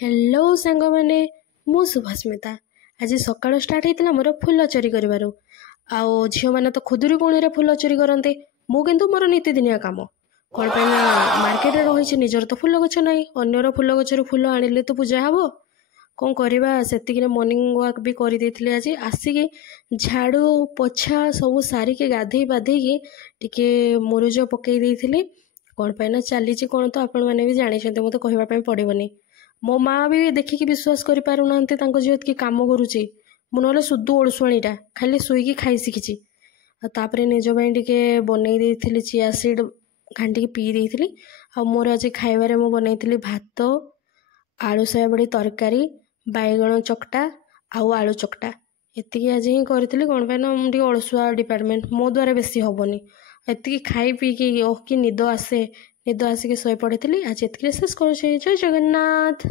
Hello सांग मैंने मु शुभस्मिता आज सकाळ स्टार्ट होता मोर फुल चोरी कर झील मैंने तो खुदुरुकुणी फुल चोरी करते मु किंतु मोर नीतिदिनिया कम कौन पे मार्केट रही निजर तो फुल गछ ना अन्यर फुल गचर फुल आनिले तो पूजा हम कौन करवा से मॉर्निंग वॉक भी कर आज आसिकी झाड़ू पोछा सब सारिके गाधे बाधेकी टिके मुरुज पकई कौन पे चली कौन तो आपण मैंने भी जानते मत कहवाई पड़ोनी मो माँ भी देखिकी विश्वास कर पारुना झील कि कम करुच्ची मु ना सुदु ओलसुआणीटा खाली शुईकी खाई शिखी तापर निज टे बनई चिया सीड घाटी पी देती मोर आज खाइबार मु बनई भात आलू सोयाबड़ी तरकारी बैगण चकटा आउ आलू चकटा एति आज ही करी कौन पे मुझे अलसुआ डिपार्टमेंट मो द्वारा बेसी हेनी एति खाई पीकी कि निद आसे निद आसिक शोई पड़ी आज एत शेष कर जय जगन्नाथ।